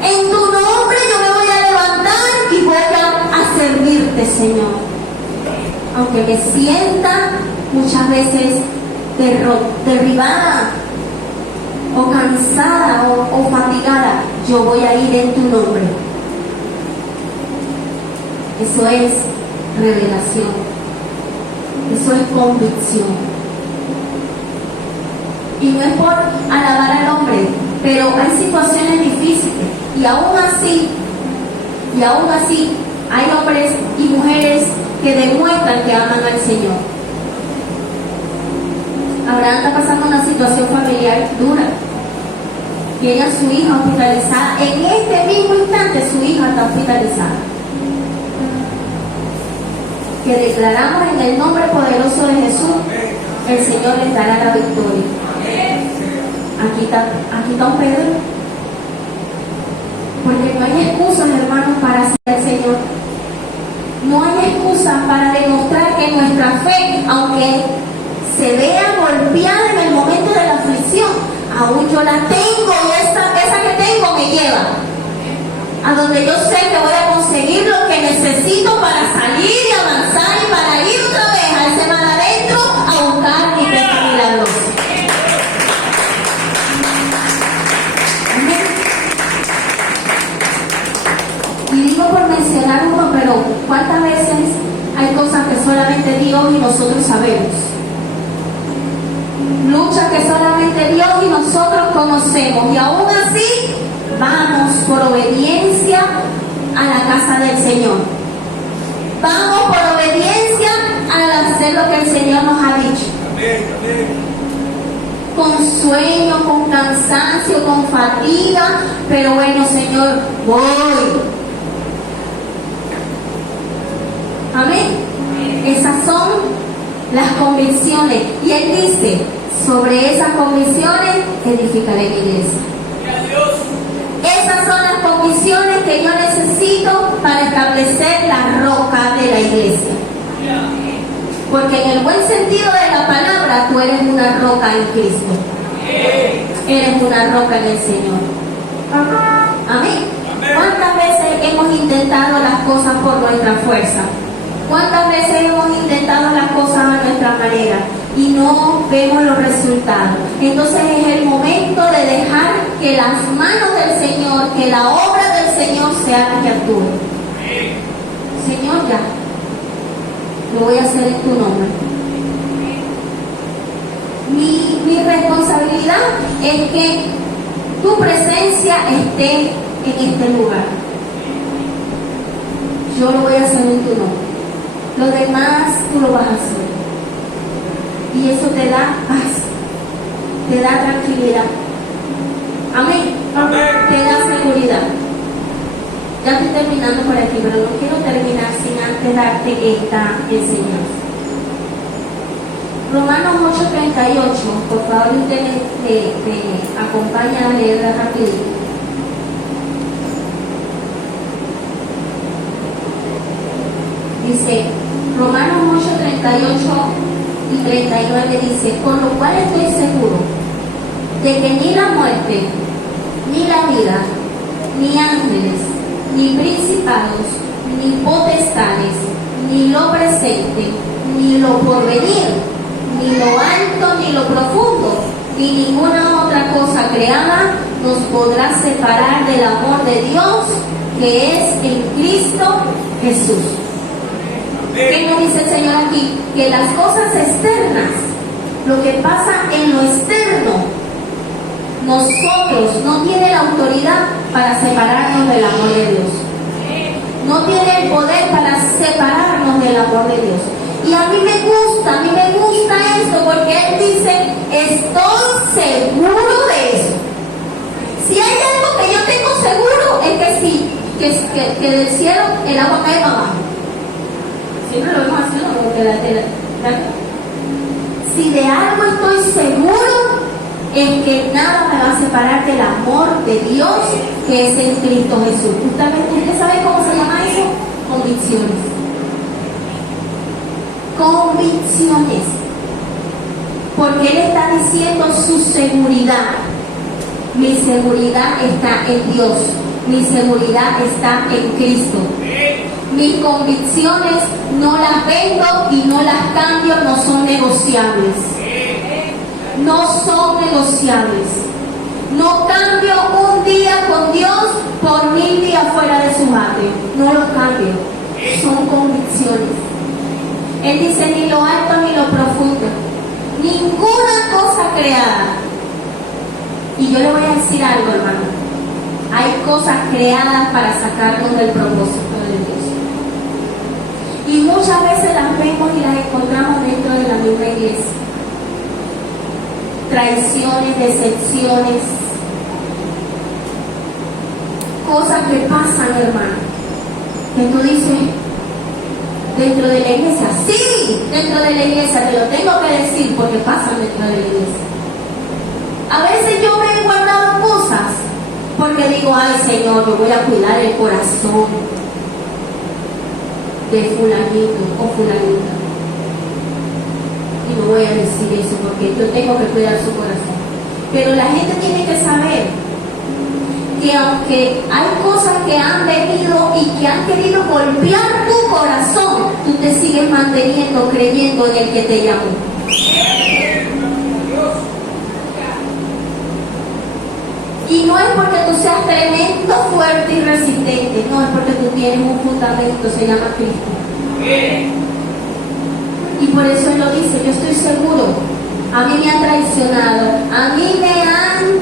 En tu nombre yo me voy a levantar y voy a servirte, Señor. Aunque me sienta muchas veces derribada o cansada o fatigada, yo voy a ir en tu nombre. Eso es revelación. Eso es convicción. Y no es por alabar al hombre, pero hay situaciones difíciles. Y aún así, hay hombres y mujeres que demuestran que aman al Señor. Abraham está pasando una situación familiar dura. Tiene a su hija hospitalizada. En este mismo instante su hija está hospitalizada. Que declaramos en el nombre poderoso de Jesús, el Señor les dará la victoria. Aquí está un Pedro. Porque no hay excusas, hermanos, para seguir al Señor. No hay excusas para demostrar que nuestra fe, aunque se vea golpeada en el momento de la aflicción, aún yo la tengo y esa que tengo me lleva a donde yo sé que voy a conseguir lo que necesito para salir y avanzar y para ir otra vez a ese mar adentro a buscar mi pesca milagrosa. Y digo por mencionar uno, pero ¿cuántas veces hay cosas que solamente Dios y nosotros sabemos? Luchas que solamente Dios y nosotros conocemos. Y aún así, vamos por obediencia a la casa del Señor. Vamos por obediencia al hacer lo que el Señor nos ha dicho. Con sueño, con cansancio, con fatiga, pero bueno, Señor, voy. Amén. Esas son las convicciones. Y Él dice, sobre esas convicciones edificaré mi iglesia. Esas son las convicciones que yo necesito para establecer la roca de la iglesia. Porque en el buen sentido de la palabra, tú eres una roca en Cristo. Eres una roca en el Señor. Amén. ¿Cuántas veces hemos intentado las cosas por nuestra fuerza? ¿Cuántas veces hemos intentado las cosas a nuestra manera y no vemos los resultados? Entonces es el momento de dejar que las manos del Señor, que la obra del Señor sea la que actúe. Señor, ya, lo voy a hacer en tu nombre. Mi responsabilidad es que tu presencia esté en este lugar. Yo lo voy a hacer en tu nombre. Lo demás tú lo vas a hacer. Y eso te da paz, te da tranquilidad. Amén. Te da seguridad. Ya estoy terminando por aquí, pero no quiero terminar sin antes darte esta enseñanza. Romanos 8:38, por favor, usted me acompaña a leerla rapidito. Dice, Romanos 8:38 y 39 dice, con lo cual estoy seguro de que ni la muerte, ni la vida, ni ángeles, ni principados, ni potestades, ni lo presente, ni lo porvenir, ni lo alto, ni lo profundo, ni ninguna otra cosa creada nos podrá separar del amor de Dios que es en Cristo Jesús. ¿Qué nos dice el Señor aquí? Que las cosas externas, lo que pasa en lo externo, nosotros no tiene la autoridad para separarnos del amor de Dios. No tiene el poder para separarnos del amor de Dios. Y a mí me gusta esto, porque Él dice, estoy seguro de eso. Si hay algo que yo tengo seguro, es que sí, que del cielo el agua cae para abajo. Siempre lo vemos haciendo como que si de algo estoy seguro, es que nada me va a separar del amor de Dios que es en Cristo Jesús. ¿Usted sabe cómo se llama eso? Convicciones. Convicciones. Porque Él está diciendo su seguridad. Mi seguridad está en Dios. Mi seguridad está en Cristo. Mis convicciones no las vendo y no las cambio, no son negociables. No son negociables. No cambio un día con Dios por 1000 días fuera de su madre. No los cambio. Son convicciones. Él dice ni lo alto ni lo profundo. Ninguna cosa creada. Y yo le voy a decir algo, hermano. Hay cosas creadas para sacarnos del propósito de Dios. Y muchas veces las vemos y las encontramos dentro de la misma iglesia. Traiciones, decepciones, cosas que pasan, hermano, que tú dices, dentro de la iglesia, sí, dentro de la iglesia, te lo tengo que decir porque pasan dentro de la iglesia. A veces yo me he guardado cosas porque digo, ay Señor, yo voy a cuidar el corazón de fulanito o fulanita. Y no voy a decir eso porque yo tengo que cuidar su corazón. Pero la gente tiene que saber que aunque hay cosas que han venido y que han querido golpear tu corazón, tú te sigues manteniendo, creyendo en el que te llamó. Y no es porque tú seas tremendo, fuerte y resistente, no, es porque tú tienes un fundamento, se llama Cristo. Y por eso Él lo dice, yo estoy seguro, a mí me han traicionado, a mí me han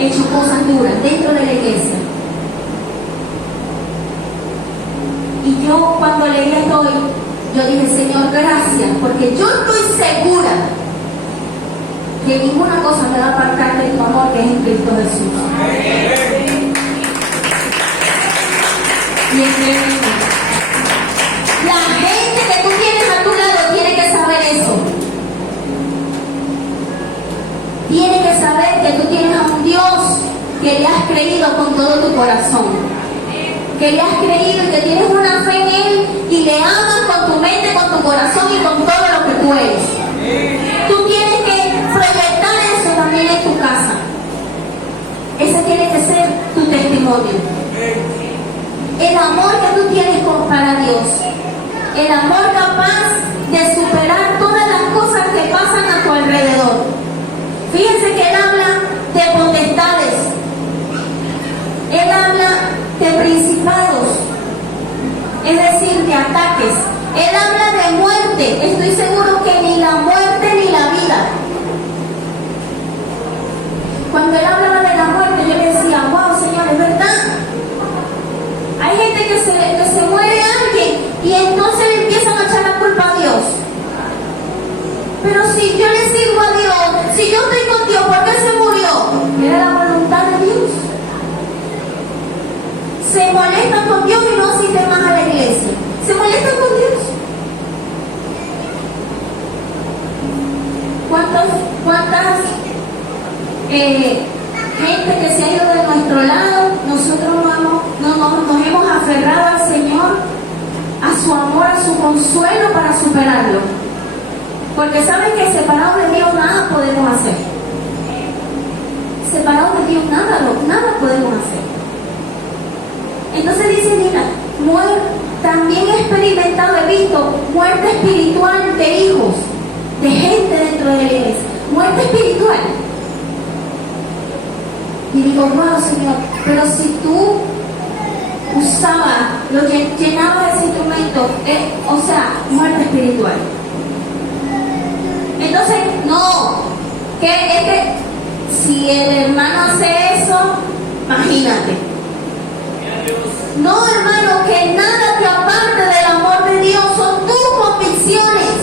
hecho cosas duras dentro de la iglesia. Y yo cuando leí esto hoy, yo dije, Señor, gracias, porque yo estoy segura que ninguna cosa me va a apartar de tu amor que es en Cristo Jesús. Y es tremendo. La gente que tú tienes a tu lado tiene que saber eso. Tiene que saber que tú tienes a un Dios que le has creído con todo tu corazón. Que le has creído y que tienes una fe en Él y le amas con tu mente, con tu corazón y con todo lo que tú eres. Tú tienes que proyectar eso también en tu casa. Ese tiene que ser tu testimonio. El amor que tú tienes para Dios. El amor capaz de superar todas las cosas que pasan a tu alrededor. Fíjense que Él habla de potestades. Él habla de principados. Es decir, de ataques. Él habla de muerte. Estoy seguro que ni la muerte ni la vida. Cuando Él hablaba de la muerte, yo le decía, wow, Señor, es verdad. Hay gente que se muere alguien y entonces le empiezan a echar la culpa a Dios. Pero si yo le sirvo a Dios, si yo estoy con Dios, ¿por qué se murió? Era la voluntad de Dios. Se molestan con Dios y no asisten más a la iglesia. Se molestan con Dios. ¿Cuántas gente que se ha ido de nuestro lado, nosotros nos hemos aferrado al Señor, a su amor, a su consuelo para superarlo? Porque saben que separados de Dios nada podemos hacer. Separados de Dios nada podemos hacer. Entonces dice, mira, también he experimentado, he visto muerte espiritual de hijos, de gente dentro de la iglesia. Muerte espiritual. Y digo, wow, Señor, pero si tú llenabas ese instrumento, o sea, muerte espiritual. Entonces, no, que es que si el hermano hace eso, imagínate. No, hermano, que nada te aparte del amor de Dios, son tus convicciones.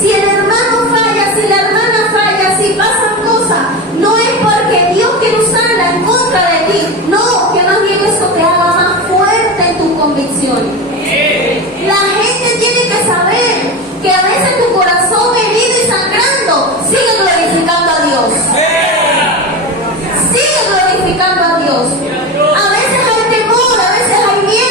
Si el hermano falla, si la hermana falla, si pasan cosas, no es porque Dios quiere usarla en contra de ti, no, que más bien eso te haga más fuerte en tus convicciones. La gente tiene que saber que a veces tu corazón herido y sangrando sigue glorificando a Dios. Sigue glorificando a Dios. A veces hay temor, a veces hay miedo.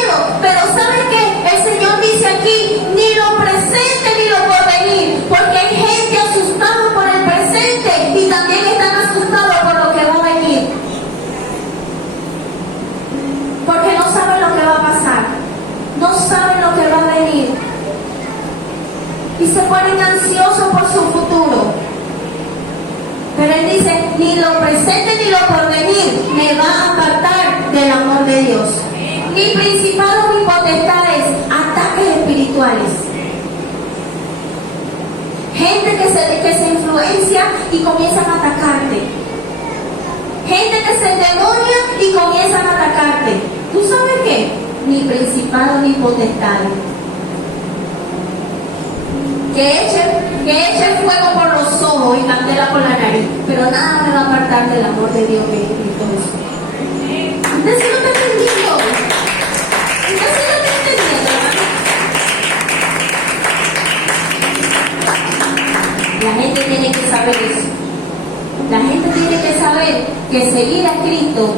y se ponen ansiosos por su futuro. Pero Él dice, ni lo presente ni lo porvenir me va a apartar del amor de Dios. Ni principados ni potestades, ataques espirituales. Gente que se influencia y comienzan a atacarte. Gente que se endemonia y comienzan a atacarte. ¿Tú sabes qué? Ni principados ni potestades. Que eche fuego por los ojos y candela por la nariz, pero nada me va a apartar del amor de Dios que es Cristo Jesús. ¿Usted sí lo está entendiendo? ¿Usted sí lo está entendiendo, hermano? La gente tiene que saber eso. La gente tiene que saber que seguir a Cristo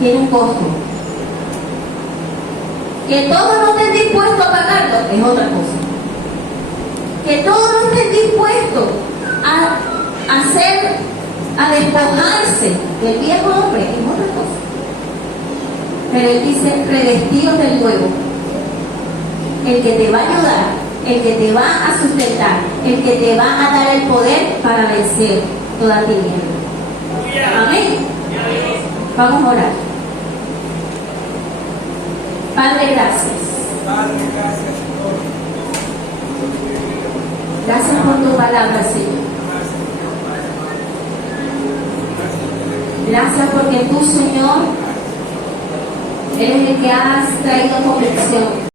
tiene un costo. Que todos no estén dispuestos a pagarlo es otra cosa. Que todos no estén dispuestos a despojarse del viejo hombre es otra cosa. Pero Él dice, revestidos del nuevo. El que te va a ayudar, el que te va a sustentar, el que te va a dar el poder para vencer toda tiniebla. Amén. Vamos a orar. Padre, gracias. Padre, gracias, Señor. Gracias por tu palabra, Señor. Gracias porque tú, Señor, eres el que has traído convicción.